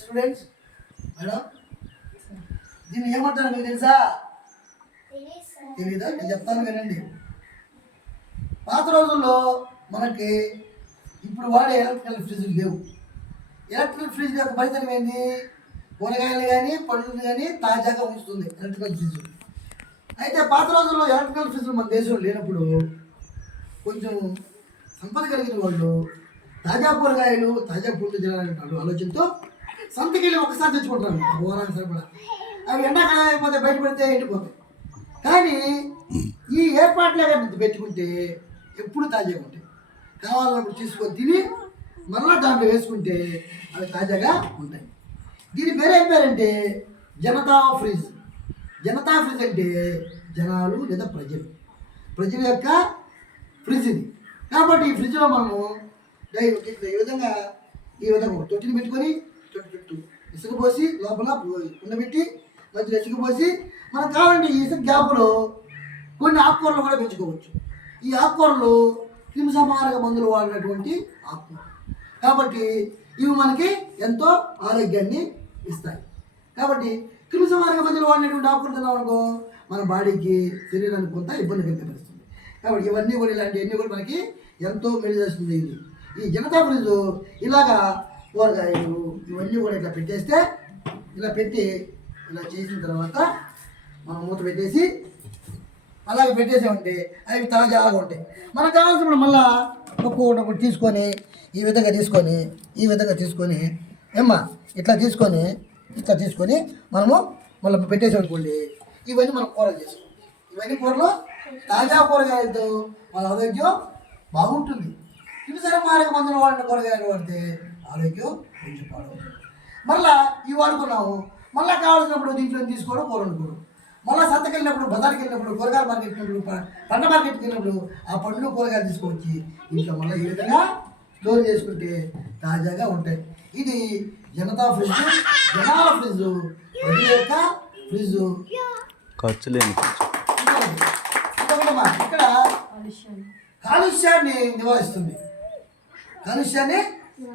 Students madam దీన్ని ఏమంటారు మీకు తెలుసా? తెలీదా? నేను చెప్తాను వినండి. పాత రోజుల్లో మనకి ఇప్పుడు వాడే ఎలక్ట్రికల్ ఫ్రిడ్జ్లు లేవు. ఎలక్ట్రికల్ ఫ్రిడ్జ్ యొక్క పనితనం ఏంది? కూరగాయలు కానీ పండ్లు కానీ తాజాగా ఉంచుతుంది ఎలక్ట్రికల్ ఫ్రిడ్జ్. అయితే పాత రోజుల్లో ఎలక్ట్రికల్ ఫ్రిడ్జ్లు మన దేశంలో లేనప్పుడు కొంచెం సంపద కలిగిన వాళ్ళు తాజా కూరగాయలు తాజా పూలు తినాలని ఆలోచనతో సంతకెళ్ళి ఒకసారి తెచ్చుకుంటారు ఓరానికి సరిపడా. అవి ఎండాకాలం అయిపోతే బయట పెడితే ఎండిపోతాయి. కానీ ఈ ఏర్పాట్లే పెట్టుకుంటే ఎప్పుడు తాజాగా ఉంటాయి. కావాలన్నప్పుడు తీసుకొని తిని మళ్ళీ దాంట్లో వేసుకుంటే అవి తాజాగా ఉంటాయి. దీని పేరు ఏం పేరంటే జనతా ఫ్రిడ్జ్. జనతా ఫ్రిడ్జ్ అంటే జనాలు లేదా ప్రజల యొక్క ఫ్రిడ్జ్ ఇది. కాబట్టి ఈ ఫ్రిడ్జ్లో మనము ఈ విధంగా తొట్టిని పెట్టుకొని చుట్టూ ఇసుక పోసి లోపల ఉండబెట్టి మధ్యలో ఇసుక పోసి మనకు కావాలంటే ఈ ఇసుక గ్యాప్లో కొన్ని ఆకుకూరలు కూడా పెంచుకోవచ్చు. ఈ ఆకుకూరలు క్రిమిసంహారక మందులు వాడినటువంటి ఆకుకూరలు కాబట్టి ఇవి మనకి ఎంతో ఆరోగ్యాన్ని ఇస్తాయి. కాబట్టి క్రిమిసంహారక మందులు వాడినటువంటి ఆకుకూరలు తిన్నామనుకో మన బాడీకి శరీరానికి కొంత ఇబ్బంది కలిగిస్తుంది. కాబట్టి ఇవన్నీ కూడా ఇలాంటివన్నీ కూడా మనకి ఎంతో మేలు చేస్తుంది. ఈ జనతా ఫ్రిడ్జ్ ఇలాగా కూరగాయలు ఇవన్నీ కూడా ఇట్లా పెట్టేస్తే ఇలా పెట్టి ఇలా చేసిన తర్వాత మనం మూత పెట్టేసి అలాగే పెట్టేసామంటే అవి తాజాగా ఉంటాయి. మనకు కావాల్సినప్పుడు మళ్ళా ఒక్కొక్కటి తీసుకొని ఈ విధంగా తీసుకొని ఏమ్మా ఇట్లా తీసుకొని మనము మళ్ళీ పెట్టేసామనుకోండి ఇవన్నీ మనం కూరలు చేసుకోవాలి. ఇవన్నీ కూరలు తాజా కూరగాయలతో మన ఆరోగ్యం బాగుంటుంది. క్రిమిసంహారక మందులు వాడిన కూరగాయలు వాడితే ఆరోగ్యం కొంచెం పాడవుతుంది. మళ్ళీ ఇవి వాడుకున్నాము మళ్ళీ కావాల్సినప్పుడు దీంట్లో తీసుకోవడం కూర వండుకోవడం. మళ్ళీ సంతకి వెళ్ళినప్పుడు బజార్కి వెళ్ళినప్పుడు కూరగాయల మార్కెట్కి వెళ్ళినప్పుడు పంట మార్కెట్కి వెళ్ళినప్పుడు ఆ పండ్లు కూరగాయలు తీసుకొచ్చి ఇంట్లో మళ్ళీ ఈ విధంగా స్టోర్ చేసుకుంటే తాజాగా ఉంటాయి. ఇది జనతా ఫ్రిడ్జ్, జనాల ఫ్రిడ్జ్, ప్రజల యొక్క ఫ్రిడ్జ్. ఖర్చు లేని ఇక్కడ కాలుష్యాన్ని నివారిస్తుంది.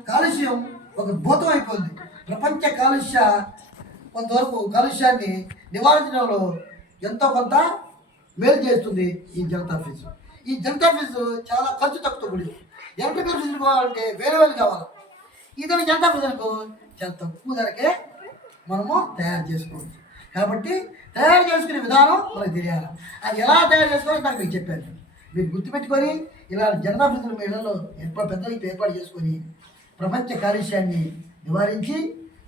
కాలుష్యం ఒక భూతం అయిపోయింది. ప్రపంచ కొంతవరకు కాలుష్యాన్ని నివారించడంలో ఎంతో కొంత మేలు చేస్తుంది ఈ జనతా ఫ్రిడ్జ్. ఈ జనతా ఫ్రిడ్జ్ చాలా ఖర్చు తక్కువ కూడింది. ఎలక్ట్రికల్ ఫ్రిడ్జ్ కావాలంటే వేరే కావాలి. ఇదని జనతా ఫ్రిడ్జ్ అనుకో చాలా తక్కువ ధరకే మనము తయారు చేసుకోవచ్చు. కాబట్టి తయారు చేసుకునే విధానం మనకు తెలియాలి. అది ఎలా తయారు చేసుకోవాలో నాకు మీకు చెప్పాను. మీరు గుర్తుపెట్టుకొని ఇలా జనతా ఫ్రిడ్జ్ల మేళలో పెద్దలకి ఏర్పాటు చేసుకొని ప్రపంచ కాలుష్యాన్ని నివారించి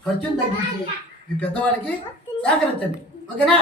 ఖర్చును తగ్గించి మీ పెద్దవాళ్ళకి సహకరించండి. ఓకేనా?